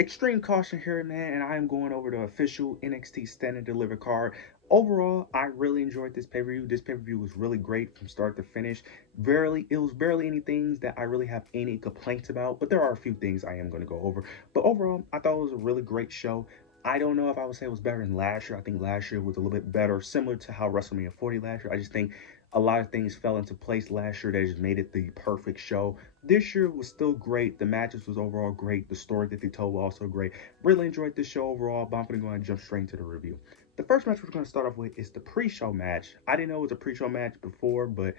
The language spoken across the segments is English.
Extreme caution here, man, and I am going over the official NXT Stand and Deliver card. Overall, I really enjoyed this pay-per-view. This pay-per-view was really great from start to finish. It was barely any things that I really have any complaints about, but there are a few things I am going to go over. But overall, I thought it was a really great show. I don't know if I would say it was better than last year. I think last year was a little bit better, similar to how WrestleMania 40 last year. I just think a lot of things fell into place last year that just made it the perfect show. This year was still great. The matches was overall great. The story that they told was also great. Really enjoyed this show overall, but I'm going to go ahead and jump straight into the review. The first match we're going to start off with is the pre-show match. I didn't know it was a pre-show match before, but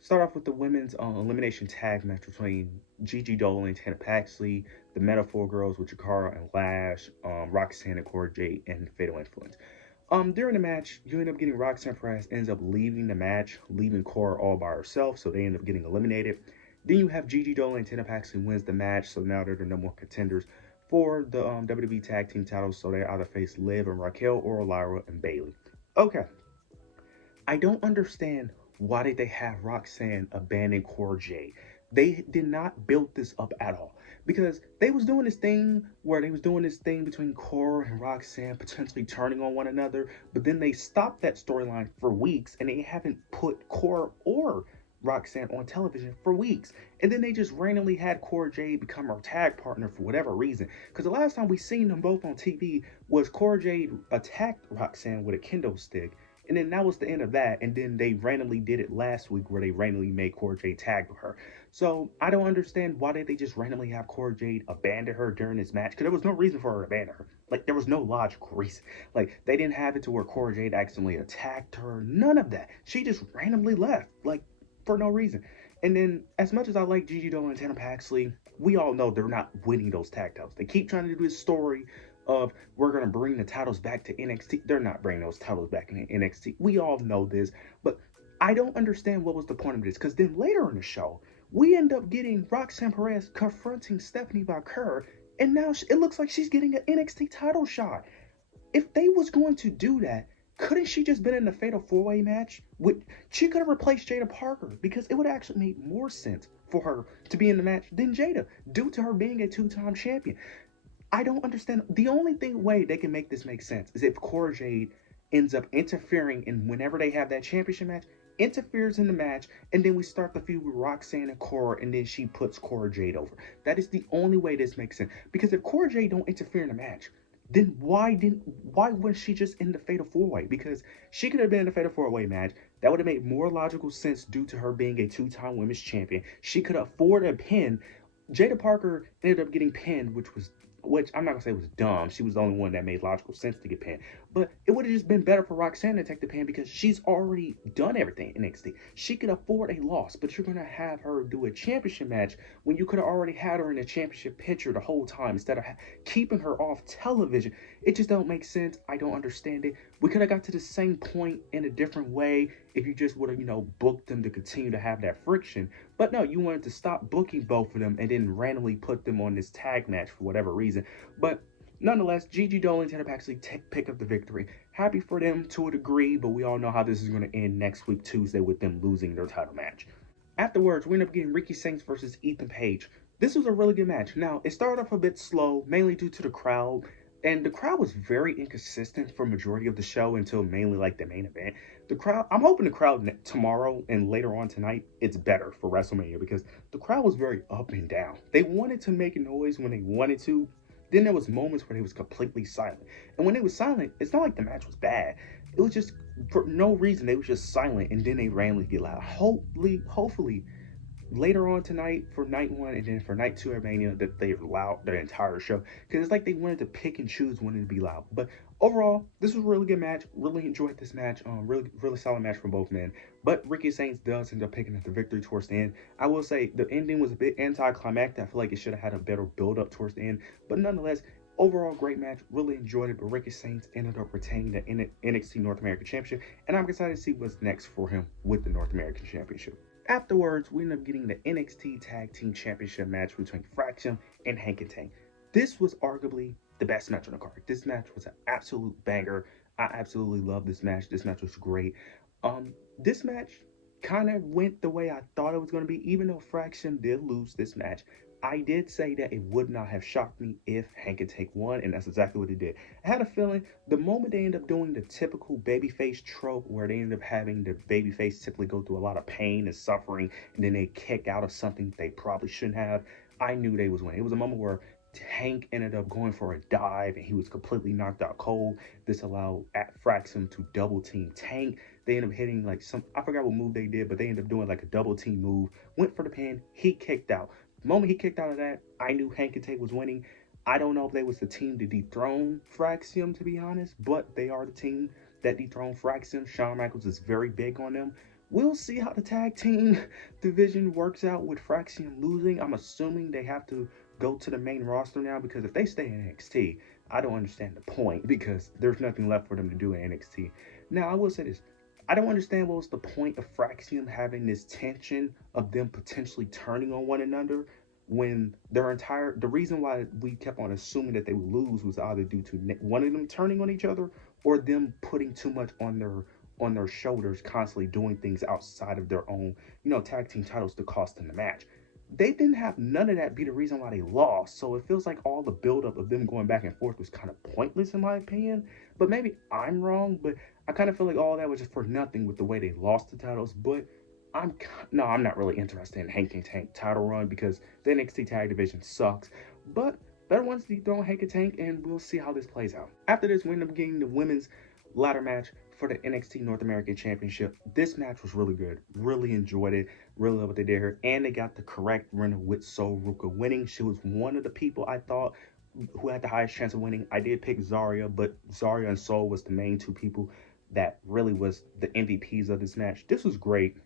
start off with the women's elimination tag match between Gigi Dolan and Tana Paxley, the Metaphor Girls with Jakara and Lash, Roxanne and Cora Jade, and Fatal Influence. During the match, you end up getting Roxanne Perez ends up leaving the match, leaving Cora all by herself, so they end up getting eliminated. Then you have Gigi Dolan and Tana Paxley wins the match, so now they're the number one contenders for the WWE Tag Team titles, so they either face Liv and Raquel or Lyra and Bayley. Okay, I don't understand why did they have Roxanne abandon Cora Jade. They did not build this up at all because they was doing this thing where they was doing this thing between Cora and Roxanne potentially turning on one another, but then they stopped that storyline for weeks and they haven't put Cora or Roxanne on television for weeks. And then they just randomly had Cora Jade become her tag partner for whatever reason. Because the last time we seen them both on TV was Cora Jade attacked Roxanne with a kendo stick. And then that was the end of that. And then they randomly did it last week where they randomly made Cora Jade tag with her. So I don't understand why did they just randomly have Cora Jade abandon her during this match? Because there was no reason for her to abandon her. Like, there was no logical reason. Like, they didn't have it to where Cora Jade accidentally attacked her. None of that. She just randomly left. Like, for no reason. And then, as much as I like Gigi Dolan and Tana Paxley, we all know they're not winning those tag titles. They keep trying to do this story of we're going to bring the titles back to NXT. They're not bringing those titles back in NXT. We all know this. But I don't understand what was the point of this. Because then later in the show, we end up getting Roxanne Perez confronting Stephanie Valkyrie. And now it looks like she's getting an NXT title shot. If they was going to do that, couldn't she just been in the Fatal 4-Way match? She could have replaced Jada Parker because it would have actually made more sense for her to be in the match than Jada due to her being a two-time champion. I don't understand. The only way they can make this make sense is if Cora Jade ends up interfering in whenever they have that championship match, interferes in the match, and then we start the feud with Roxanne and Cora, and then she puts Cora Jade over. That is the only way this makes sense. Because if Cora Jade don't interfere in the match, then why was she just in the Fatal 4-Way? Because she could have been in the Fatal 4-Way match. That would have made more logical sense due to her being a two-time women's champion. She could afford a pin. Jada Parker ended up getting pinned, which I'm not gonna say was dumb. She was the only one that made logical sense to get pinned. But it would have just been better for Roxanne to take the pin because she's already done everything in NXT. She could afford a loss, but you're gonna have her do a championship match when you could have already had her in a championship picture the whole time instead of keeping her off television. It just don't make sense. I don't understand it. We could have got to the same point in a different way if you just would have, booked them to continue to have that friction. But no, you wanted to stop booking both of them and then randomly put them on this tag match for whatever reason. But nonetheless, Gigi Dolan and Tana Paxley pick up the victory. Happy for them to a degree, but we all know how this is going to end next week, Tuesday, with them losing their title match. Afterwards, we end up getting Ricky Saints versus Ethan Page. This was a really good match. Now, it started off a bit slow, mainly due to the crowd. And the crowd was very inconsistent for majority of the show until mainly like the main event. The crowd, I'm hoping the crowd tomorrow and later on tonight, it's better for WrestleMania because the crowd was very up and down. They wanted to make a noise when they wanted to. Then there was moments where they was completely silent. And when they was silent, it's not like the match was bad. It was just for no reason they was just silent and then they randomly get loud. Hopefully later on tonight for night one and then for night two at Mania that they're loud the entire show because it's like they wanted to pick and choose when to be loud. But overall, this was a really good match. Really enjoyed this match. Really solid match from both men. But Ricky Saints does end up picking up the victory towards the end. I will say the ending was a bit anticlimactic. I feel like it should have had a better build up towards the end. But nonetheless, overall great match. Really enjoyed it. But Ricky Saints ended up retaining the NXT North American Championship, and I'm excited to see what's next for him with the North American Championship. Afterwards, we end up getting the NXT Tag Team Championship match between Fraction and Hank and Tank. This was arguably the best match on the card. This match was an absolute banger. I absolutely love this match. This match was great. This match kind of went the way I thought it was going to be, even though Fraction did lose this match. I did say that it would not have shocked me if Hank and Tank won, and that's exactly what it did. I had a feeling the moment they end up doing the typical babyface trope where they end up having the babyface typically go through a lot of pain and suffering, and then they kick out of something they probably shouldn't have, I knew they was winning. It was a moment where Hank ended up going for a dive and he was completely knocked out cold. This allowed Fraxum to double team Tank. They ended up hitting like some, I forgot what move they did, but they ended up doing like a double team move. Went for the pin, he kicked out. The moment he kicked out of that, I knew Hank and Tank was winning. I don't know if they was the team to dethrone Fraxium, to be honest, but they are the team that dethroned Fraxium. Shawn Michaels is very big on them. We'll see how the tag team division works out with Fraxium losing. I'm assuming they have to go to the main roster now, because if they stay in NXT, I don't understand the point, because there's nothing left for them to do in NXT. Now, I will say this. I don't understand what was the point of Fraxium having this tension of them potentially turning on one another when the reason why we kept on assuming that they would lose was either due to one of them turning on each other or them putting too much on their shoulders, constantly doing things outside of their own, tag team titles to cost them the match. They didn't have none of that be the reason why they lost. So it feels like all the buildup of them going back and forth was kind of pointless in my opinion. But maybe I'm wrong, but I kind of feel like all that was just for nothing with the way they lost the titles. But I'm not really interested in Hank and Tank title run because the NXT tag division sucks. But better ones dethrone Hank and Tank, and we'll see how this plays out. After this, we end up getting the women's ladder match for the NXT North American Championship. This match was really good. Really enjoyed it. Really love what they did here. And they got the correct winner with Sol Ruca winning. She was one of the people I thought who had the highest chance of winning. I did pick Zarya, but Zarya and Sol was the main two people that really was the MVPs of this match. This was great.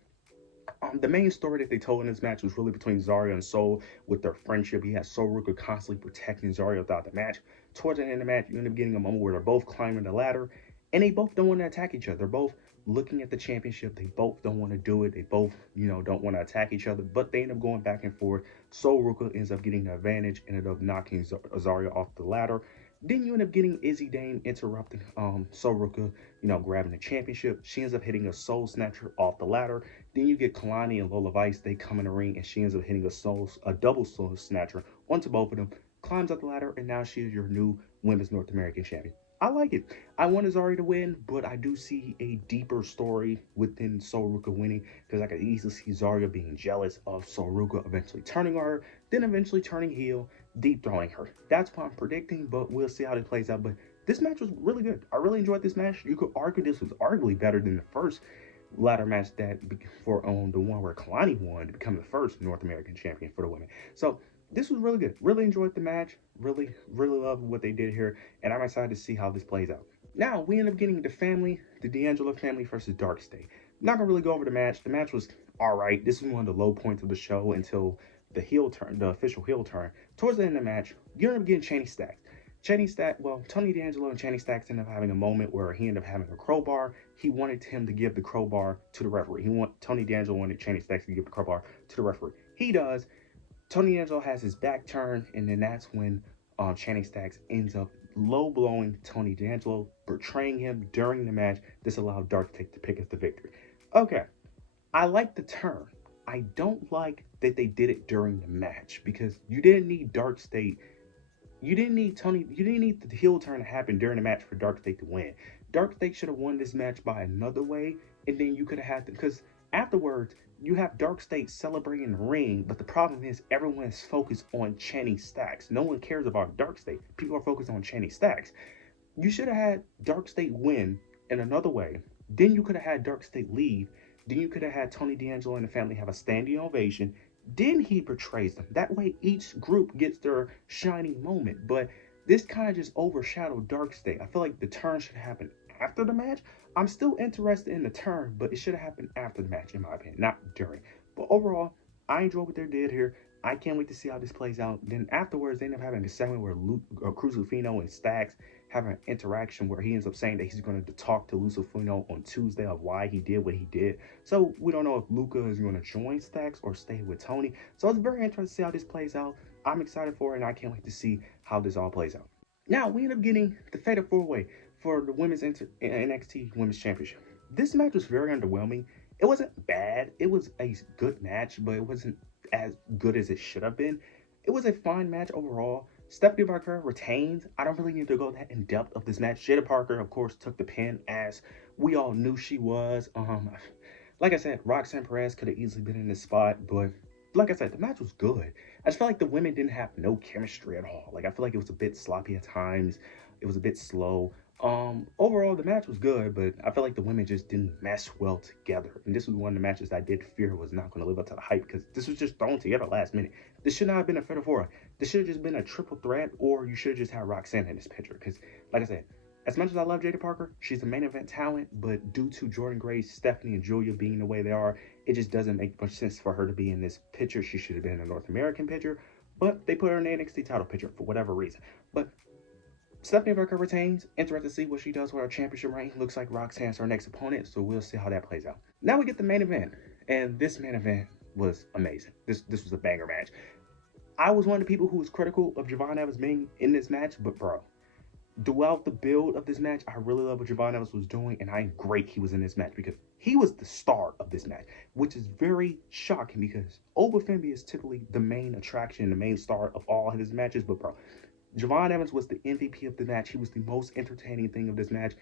The main story that they told in this match was really between Zarya and Sol with their friendship. He had Sol Ruca constantly protecting Zarya throughout the match. Towards the end of the match, you end up getting a moment where they're both climbing the ladder, and they both don't want to attack each other. They're both looking at the championship. They both don't want to do it. They both, don't want to attack each other, but they end up going back and forth. Sol Ruca ends up getting the advantage, ended up knocking Zarya off the ladder. Then you end up getting Izzy Dame interrupting Sol Ruca, grabbing the championship. She ends up hitting a Soul Snatcher off the ladder. Then you get Kalani and Lola Vice. They come in the ring, and she ends up hitting a double Soul Snatcher onto both of them. Climbs up the ladder, and now she is your new Women's North American Champion. I like it. I wanted Zarya to win, but I do see a deeper story within Sol Ruca winning, because I could easily see Zarya being jealous of Sol Ruca eventually turning on her, then eventually turning heel, deep throwing her. That's what I'm predicting, but we'll see how it plays out. But this match was really good. I really enjoyed this match. You could argue this was arguably better than the first ladder match that for the one where Kalani won to become the first North American champion for the women. So this was really good. Really enjoyed the match. Really, really loved what they did here, and I'm excited to see how this plays out. Now we end up getting the D'Angelo family versus Dark State. Not gonna really go over the match. The match was all right. This is one of the low points of the show until the heel turn, the official heel turn. Towards the end of the match, you end up getting Tony D'Angelo and Channing Stacks ended up having a moment where he ended up having a crowbar. He wanted him to give the crowbar to the referee. Tony D'Angelo wanted Channing Stacks to give the crowbar to the referee. He does. Tony D'Angelo has his back turned, and then that's when Channing Stacks ends up low blowing Tony D'Angelo, betraying him during the match. This allowed Dark State to pick up the victory. Okay, I like the turn. I don't like that they did it during the match, because you didn't need Dark State. You didn't need the heel turn to happen during the match for Dark State to win. Dark State should have won this match by another way, and then you could have had because afterwards you have Dark State celebrating the ring, but the problem is everyone is focused on Channing Stacks. No one cares about Dark State. People are focused on Channing Stacks. You should have had Dark State win in another way. Then you could have had Dark State leave. Then you could have had Tony D'Angelo and the family have a standing ovation. Then he betrays them. That way each group gets their shining moment. But this kind of just overshadowed Dark State. I feel like the turn should happen after the match. I'm still interested in the turn, but it should have happened after the match, in my opinion, not during. But overall, I enjoy what they did here. I can't wait to see how this plays out. Then afterwards, they end up having a segment where Cruz Lufino and Stacks have an interaction where he ends up saying that he's going to talk to Lucifino on Tuesday of why he did what he did. So we don't know if Luca is going to join Stacks or stay with Tony. So it's very interesting to see how this plays out. I'm excited for it, and I can't wait to see how this all plays out. Now we end up getting the Fatal 4-Way for the Women's NXT Women's Championship. This match was very underwhelming. It wasn't bad. It was a good match, but it wasn't as good as it should have been. It was a fine match overall. Stephanie Parker retained. I don't really need to go that in depth of this match. Jada Parker, of course, took the pin as we all knew she was. Like I said, Roxanne Perez could have easily been in this spot, but like I said, the match was good. I just felt like the women didn't have no chemistry at all. Like I feel like it was a bit sloppy at times. It was a bit slow. Overall the match was good, but I felt like the women just didn't mesh well together. And this was one of the matches I did fear was not going to live up to the hype because this was just thrown together last minute. This should not have been a Fatal 4. This should have just been a triple threat, or you should have just had Roxanne in this picture. Because, like I said, as much as I love Jada Parker, she's a main event talent, but due to Jordynne Grace, Stephanie, and Julia being the way they are, it just doesn't make much sense for her to be in this picture. She should have been in a North American picture, but they put her in the NXT title picture for whatever reason. But Stephanie Parker retains. Interested to see what she does with her championship reign. Looks like Roxanne's her next opponent, so we'll see how that plays out. Now we get the main event, and this main event was amazing. This was a banger match. I was one of the people who was critical of Javon Evans being in this match, but bro, throughout the build of this match, I really love what Javon Evans was doing, and I'm great he was in this match because he was the star of this match, which is very shocking because Oba Femi is typically the main attraction, the main star of all his matches, but bro, Javon Evans was the MVP of the match. He was the most entertaining thing of this match.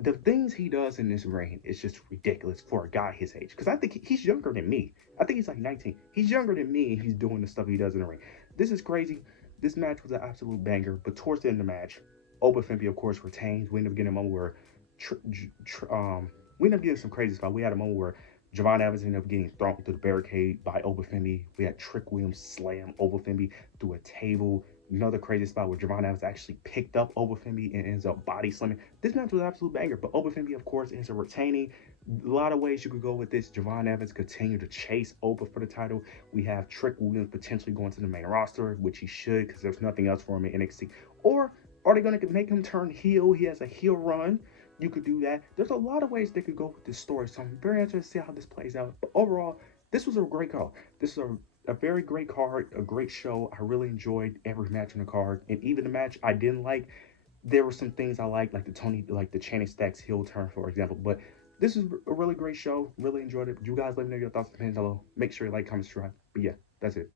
The things he does in this ring is just ridiculous for a guy his age. Because I think he's younger than me. I think he's like 19. He's younger than me, and he's doing the stuff he does in the ring. This is crazy. This match was an absolute banger. But towards the end of the match, Oba Femi, of course, retains. We ended up getting a moment where we ended up getting some crazy stuff. We had a moment where Javon Evans ended up getting thrown through the barricade by Oba Femi. We had Trick Williams slam Oba Femi through a table. Another crazy spot where Javon Evans actually picked up Oba Femi and ends up body slamming. This match was an absolute banger, but Oba Femi, of course, is a retaining. A lot of ways you could go with this. Javon Evans continue to chase Oba for the title. We have Trick Williams potentially going to the main roster, which he should because there's nothing else for him in NXT. Or are they going to make him turn heel? He has a heel run. You could do that. There's a lot of ways they could go with this story, so I'm very interested to see how this plays out. But overall, this was a great call. This is a very great card, a great show. I really enjoyed every match on the card, and even the match I didn't like, there were some things I liked, like the Channing Stacks heel turn, for example. But this is a really great show. Really enjoyed it. You guys let me know your thoughts and opinions below. Make sure you like, comment, subscribe. But yeah, that's it.